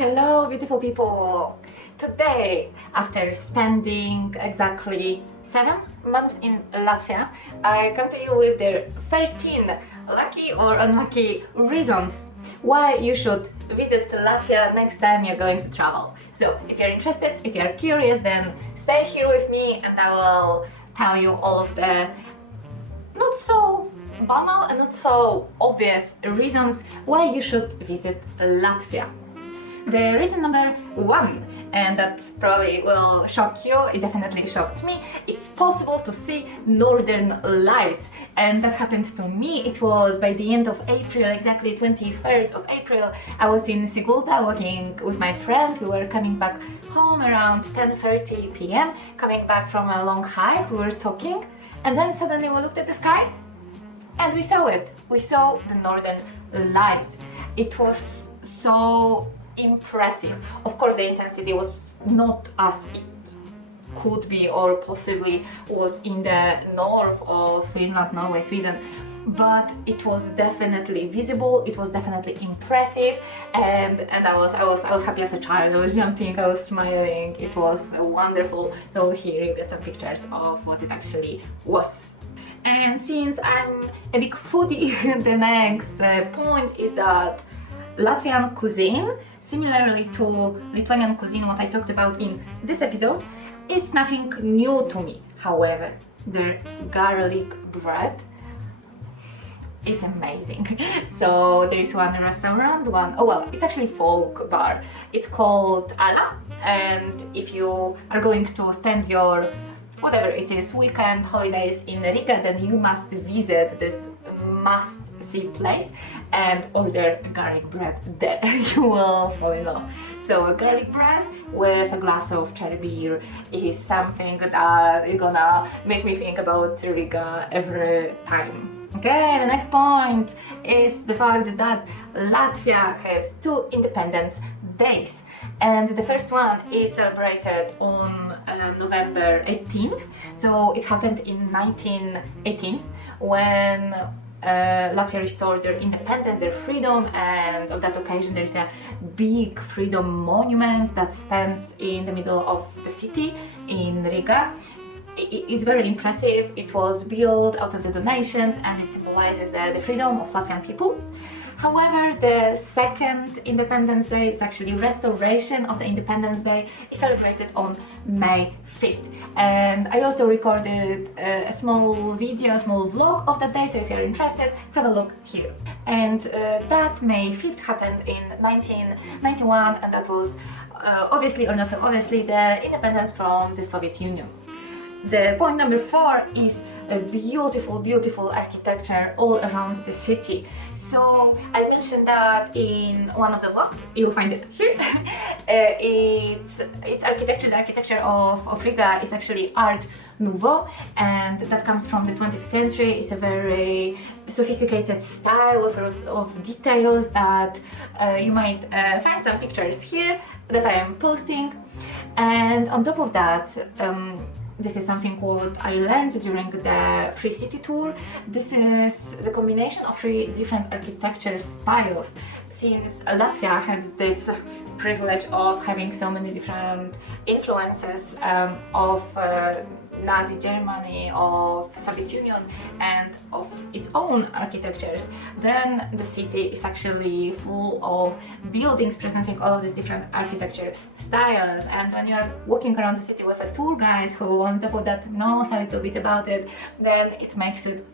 Hello, beautiful people! Today, after spending exactly 7 months in Latvia, I come to you with the 13 lucky or unlucky reasons why you should visit Latvia next time you're going to travel. So, if you're interested, if you're curious, then stay here with me and I will tell you all of the not so banal and not so obvious reasons why you should visit Latvia. The reason number 1, and that probably will shock you, it definitely shocked me, it's possible to see northern lights, and that happened to me. It was by the end of April, exactly 23rd of April. I was in Sigulda walking with my friend. We were coming back home around 10:30 p.m, coming back from a long hike. We were talking and then suddenly we looked at the sky and we saw it. We saw the northern lights. It was so impressive. Of course, the intensity was not as it could be or possibly was in the north of Finland, Norway, Sweden, but it was definitely visible. It was definitely impressive, and I was happy as a child. I was jumping, I was smiling. It was wonderful. So here you get some pictures of what it actually was. And since I'm a big foodie, the next point is that Latvian cuisine, similarly to Lithuanian cuisine, what I talked about in this episode, is nothing new to me. However, their garlic bread is amazing. So there is one restaurant, it's actually folk bar. It's called Ala, and if you are going to spend your whatever it is, weekend, holidays in Riga, then you must visit this must-see place and order garlic bread there. You will fall in love. So garlic bread with a glass of cherry beer is something that is gonna make me think about Riga every time. Okay, the next point is the fact that Latvia has 2 independence days. And the first one is celebrated on November 18th. So it happened in 1918 when Latvia restored their independence, their freedom, and on that occasion there's a big freedom monument that stands in the middle of the city in Riga. It's very impressive. It was built out of the donations and it symbolizes the freedom of Latvian people. However, the second Independence Day, is actually restoration of the Independence Day, is celebrated on May 5th. And I also recorded a small video, a small vlog of that day, so if you're interested, have a look here. And that May 5th happened in 1991, and that was obviously or not so obviously the independence from the Soviet Union. The point number 4 is a beautiful architecture all around the city. So I mentioned that in one of the vlogs, you'll find it here. It's architecture. The architecture of Riga is actually Art Nouveau, and that comes from the 20th century. It's a very sophisticated style of details that you might find some pictures here that I am posting. And on top of that, this is something what I learned during the Free City tour. This is the combination of 3 different architecture styles. Since Latvia has this privilege of having so many different influences of Nazi Germany, of Soviet Union, and of its own architectures, then the city is actually full of buildings presenting all of these different architecture styles. And when you're walking around the city with a tour guide who on top of that knows a little bit about it, then it makes it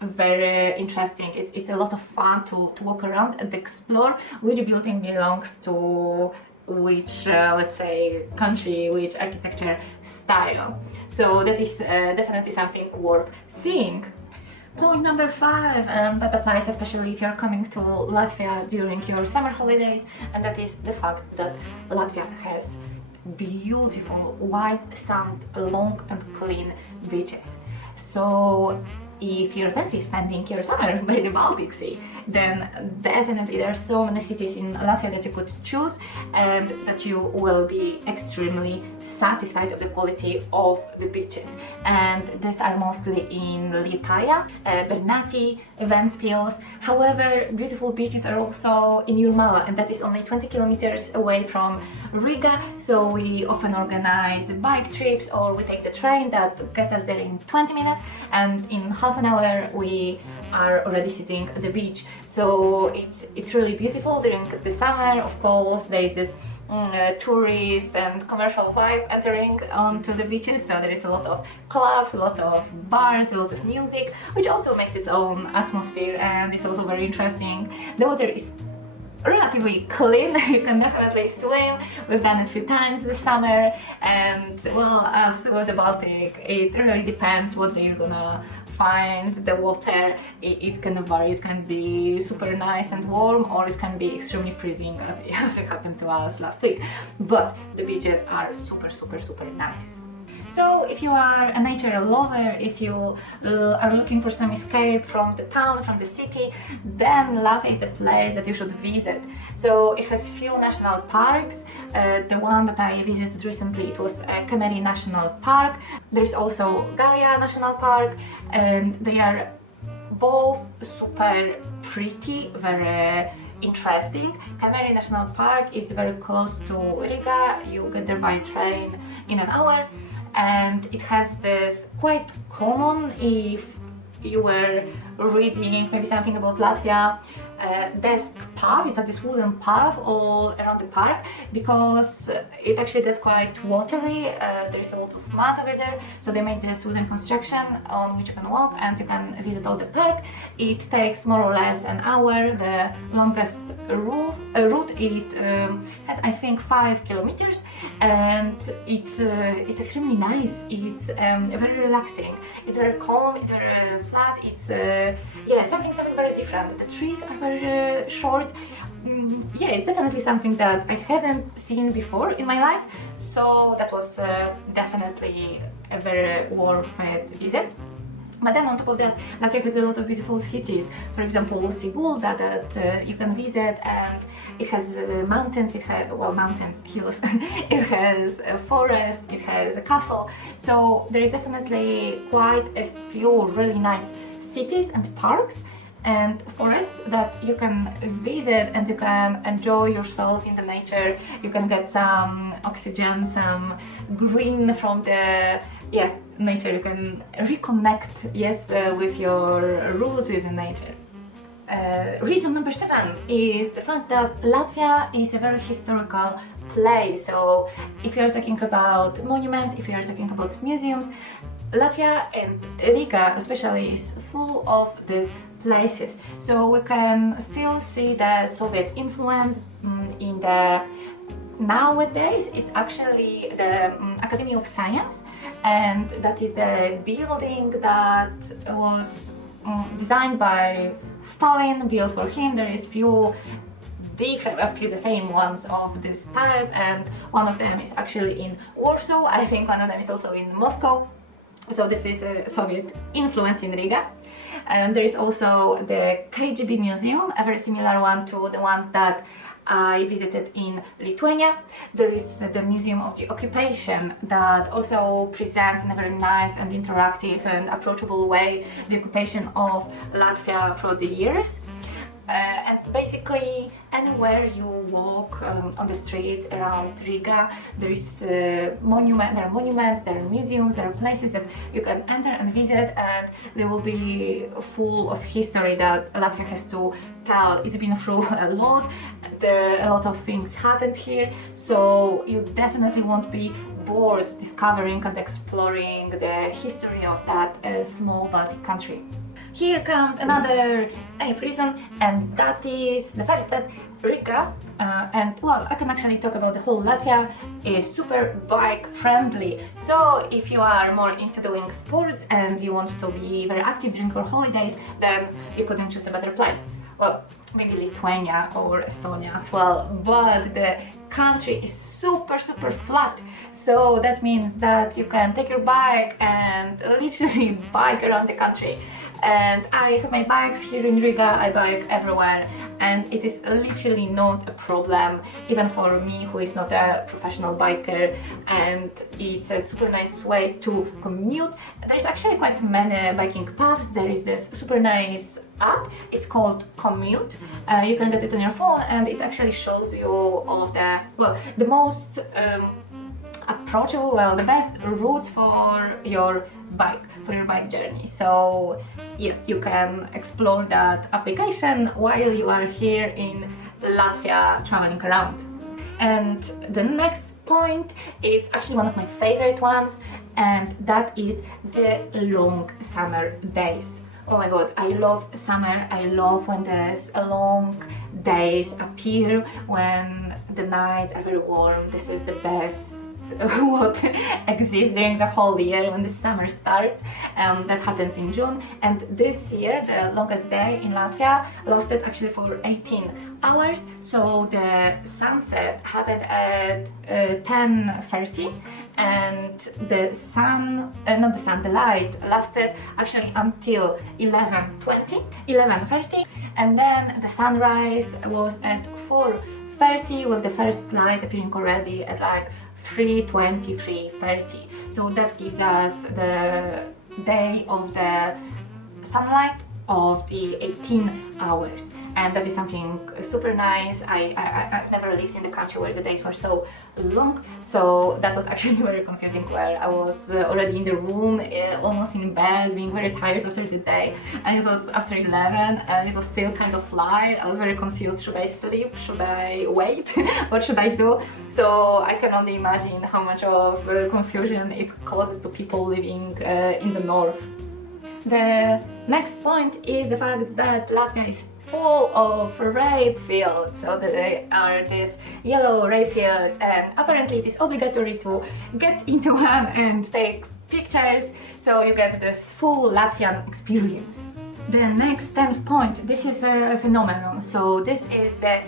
very interesting. It's a lot of fun to walk around and explore which building belongs to which, let's say, country, which architecture style. So that is definitely something worth seeing. Point number 5, and that applies especially if you're coming to Latvia during your summer holidays, and that is the fact that Latvia has beautiful white sand, long and clean beaches. So if you're fancy spending your summer by the Baltic Sea, then definitely there are so many cities in Latvia that you could choose and that you will be extremely satisfied of the quality of the beaches. And these are mostly in Liepāja, Bernati, Ventspils. However, beautiful beaches are also in Jūrmala, and that is only 20 kilometers away from Riga, so we often organize bike trips or we take the train that gets us there in 20 minutes, and in half an hour we are already sitting at the beach. So it's really beautiful during the summer. Of course, there is this tourist and commercial vibe entering onto the beaches, so there is a lot of clubs, a lot of bars, a lot of music, which also makes its own atmosphere and is also very interesting. The water is relatively clean. You can definitely swim. We've done it a few times this summer, and well, as with the Baltic, it really depends what you're gonna find. The water, it can vary. It can be super nice and warm, or it can be extremely freezing, as it happened to us last week. But the beaches are super nice. So if you are a nature lover, if you are looking for some escape from the town, from the city, then Latvia is the place that you should visit. So it has few national parks. The one that I visited recently, it was Kemeri National Park. There's also Gaia National Park, and they are both super pretty, very interesting. Kemeri National Park is very close to Riga. You get there by train in an hour. And it has this quite common, if you were reading maybe something about Latvia, desk path. Is that this wooden path all around the park, because it actually gets quite watery. There is a lot of mud over there, so they made this wooden construction on which you can walk and you can visit all the park. It takes more or less an hour. The longest route it has, I think, 5 kilometers, and it's extremely nice. It's very relaxing. It's very calm. It's very flat. It's something very different. The trees are very short. Yeah, it's definitely something that I haven't seen before in my life, so that was definitely a very worth it visit. But then on top of that, Latvia has a lot of beautiful cities. For example, Sigulda that you can visit, and it has mountains, hills, it has a forest, it has a castle. So there is definitely quite a few really nice cities and parks and forests that you can visit, and you can enjoy yourself in the nature. You can get some oxygen, some green from the nature. You can reconnect, with your roots with the nature. Reason number 7 is the fact that Latvia is a very historical place. So if you are talking about monuments, if you are talking about museums, Latvia and Riga especially is full of these places. So we can still see the Soviet influence in the nowadays. It's actually the Academy of Science, and that is the building that was designed by Stalin, built for him. There is few the same ones of this type, and one of them is actually in Warsaw. I think one of them is also in Moscow. So this is a Soviet influence in Riga. And there is also the KGB museum, a very similar one to the one that I visited in Lithuania. There is the Museum of the Occupation that also presents in a very nice and interactive and approachable way the occupation of Latvia through the years. And basically anywhere you walk on the streets around Riga, there are monuments, there are museums, there are places that you can enter and visit, and they will be full of history that Latvia has to tell. It's been through a lot. A lot of things happened here, so you definitely won't be bored discovering and exploring the history of that small Baltic country. Here comes another reason, and that is the fact that Riga, I can actually talk about the whole Latvia, is super bike friendly. So if you are more into doing sports and you want to be very active during your holidays, then you couldn't choose a better place. Well, maybe Lithuania or Estonia as well, but the country is super flat. So that means that you can take your bike and literally bike around the country. and I have my bikes here in Riga. I bike everywhere, and it is literally not a problem, even for me who is not a professional biker, and it's a super nice way to commute. There's actually quite many biking paths. There is this super nice app, it's called Commute. You can get it on your phone, and it actually shows you all of the most approachable, the best routes for your bike journey. So yes, you can explore that application while you are here in Latvia traveling around. And the next point is actually one of my favorite ones, and that is the long summer days. Oh my god, I love summer. I love when there's long days appear, when the nights are very warm. This is the best what exists during the whole year when the summer starts. That happens in June, and this year the longest day in Latvia lasted actually for 18 hours. So the sunset happened at 10:30, and the light lasted actually until 11:30, and then the sunrise was at 4:30, with the first light appearing already at like 3:20, 3:30. So that gives us the day of the sunlight of the 18 hours, and that is something super nice. I've never lived in the country where the days were so long, so that was actually very confusing, where I was already in the room, almost in bed, being very tired after the day, and it was after 11 and it was still kind of light. I was very confused. Should I sleep? Should I wait? What should I do? So I can only imagine how much of confusion it causes to people living in the north. The next point is the fact that Latvia is full of rape fields. So there are these yellow rape fields, and apparently it is obligatory to get into one and take pictures, so you get this full Latvian experience. The next 10th point, this is a phenomenon. So this is the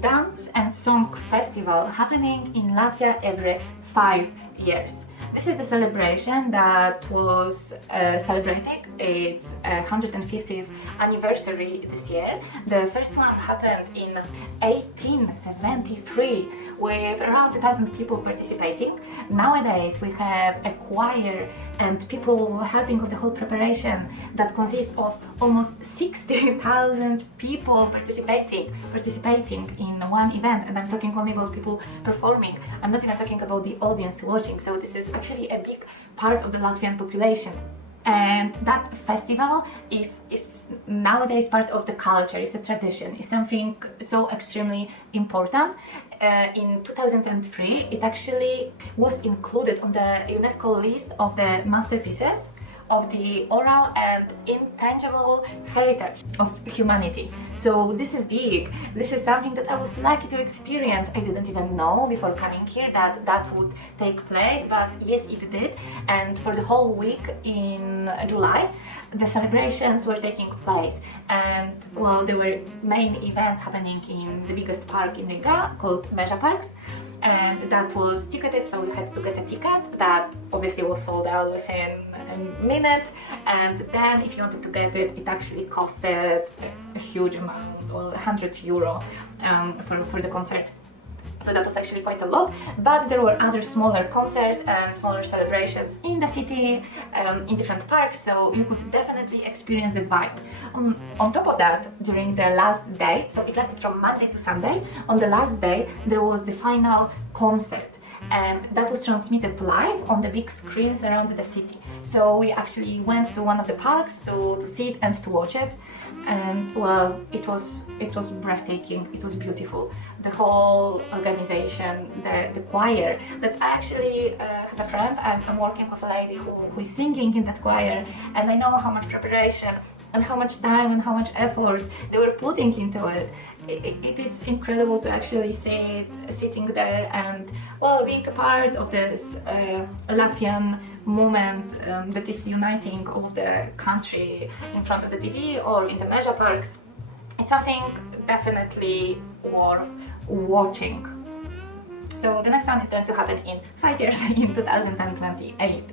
Dance and Song Festival happening in Latvia every 5 years. This is the celebration that was celebrating its 150th anniversary this year. The first one happened in 1873 with around 1,000 people participating. Nowadays we have a choir and people helping with the whole preparation that consists of almost 60,000 people participating in one event, and I'm talking only about people performing. I'm not even talking about the audience watching, so this is actually a big part of the Latvian population. And that festival is nowadays part of the culture, it's a tradition, it's something so extremely important. In 2003, it actually was included on the UNESCO list of the masterpieces of the oral and intangible heritage of humanity. So this is big. This is something that I was lucky to experience. I didn't even know before coming here that that would take place, but yes, it did. And for the whole week in July, the celebrations were taking place, and well, there were main events happening in the biggest park in Riga called Maizes Parks, and that was ticketed, so you had to get a ticket that obviously was sold out within minutes. And then if you wanted to get it, it actually costed a huge amount, well, €100 for the concert. So that was actually quite a lot, but there were other smaller concerts and smaller celebrations in the city, in different parks, so you could definitely experience the vibe. On top of that, during the last day, so it lasted from Monday to Sunday, on the last day there was the final concert, and that was transmitted live on the big screens around the city. So we actually went to one of the parks to see it and to watch it, and well, it was breathtaking. It was beautiful. The whole organization, the choir. That I actually have a friend. I'm working with a lady who is singing in that choir, and I know how much preparation and how much time and how much effort they were putting into it. It is incredible to actually see it sitting there and, well, being a part of this Latvian movement that is uniting all of the country in front of the TV or in the Maizes Parks. It's something definitely worth watching. So the next one is going to happen in 5 years, in 2028.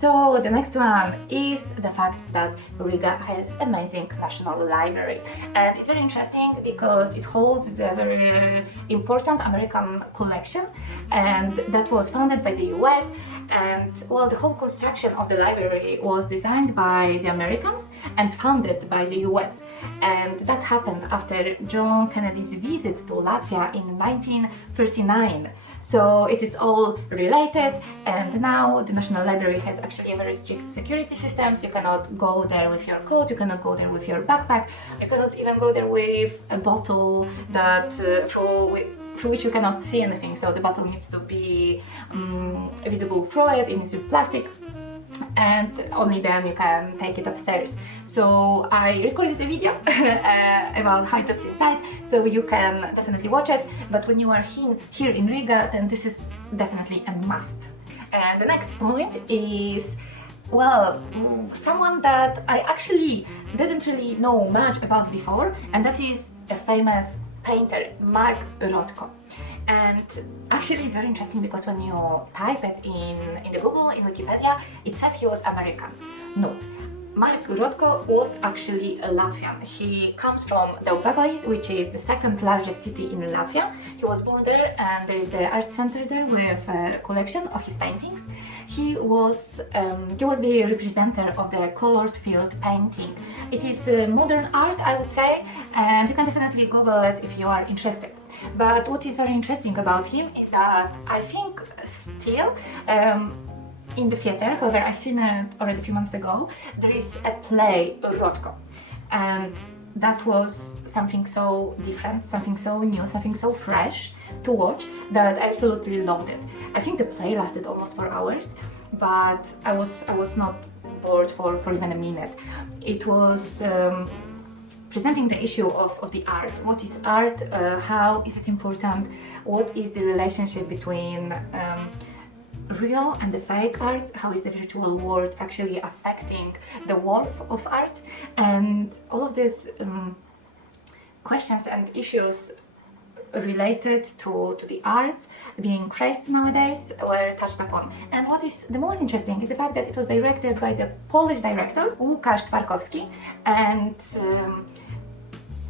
So the next one is the fact that Riga has amazing national library, and it's very interesting because it holds the very important American collection, and that was founded by the US. And well, the whole construction of the library was designed by the Americans and funded by the US. And that happened after John Kennedy's visit to Latvia in 1939. So it is all related, and now the National Library has actually a very strict security systems. You cannot go there with your coat, you cannot go there with your backpack, you cannot even go there with a bottle that through which you cannot see anything. So the bottle needs to be visible through it, it needs to be plastic, and only then you can take it upstairs. So I recorded a video about how it looks inside, so you can definitely watch it. But when you are here in Riga, then this is definitely a must. And the next point is, well, someone that I actually didn't really know much about before, and that is a famous painter, Rothko. And actually it's very interesting because when you type it in the Google, in Wikipedia, it says he was American. No, Rothko was actually a Latvian. He comes from Noveaux, which is the second largest city in Latvia. He was born there, and there is the art center there with a collection of his paintings. He was the representative of the colored field painting. It is modern art, I would say, and you can definitely Google it if you are interested. But what is very interesting about him is that I think still in the theater, however, I've seen it already a few months ago, there is a play, Rothko, and that was something so different, something so new, something so fresh to watch that I absolutely loved it. I think the play lasted almost 4 hours, but I was not bored for even a minute. It was presenting the issue of the art. What is art? How is it important? What is the relationship between real and the fake art? How is the virtual world actually affecting the worth of art? And all of these questions and issues related to the arts being praised nowadays were touched upon. And what is the most interesting is the fact that it was directed by the Polish director Łukasz Twarkowski, and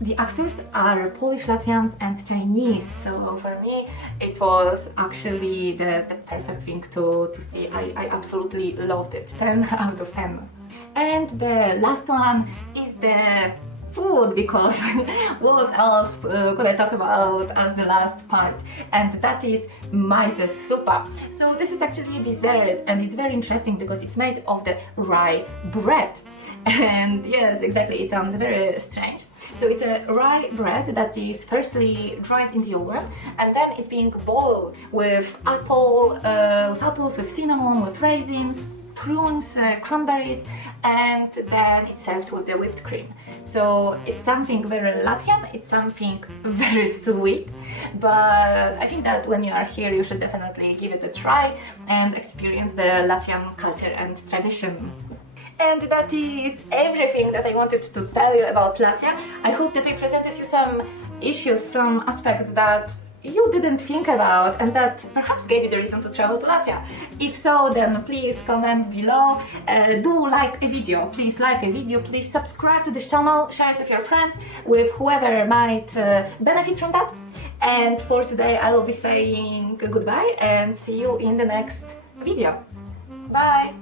the actors are Polish, Latvians and Chinese. So for me it was actually the perfect thing to see. I absolutely loved it. 10 out of 10. And the last one is the food, because what else could I talk about as the last part? And that is Maizes Zupa. So this is actually a dessert, and it's very interesting because it's made of the rye bread. And yes, exactly, it sounds very strange. So it's a rye bread that is firstly dried in the oven, and then it's being boiled with apples, with cinnamon, with raisins, prunes, cranberries, and then it's served with the whipped cream. So it's something very Latvian, it's something very sweet, but I think that when you are here you should definitely give it a try and experience the Latvian culture and tradition. And that is everything that I wanted to tell you about Latvia. I hope that I presented you some issues, some aspects that you didn't think about and that perhaps gave you the reason to travel to Latvia. If so, then please comment below, do like a video, please like a video, please subscribe to this channel, share it with your friends, with whoever might benefit from that. And for today I will be saying goodbye and see you in the next video. Bye!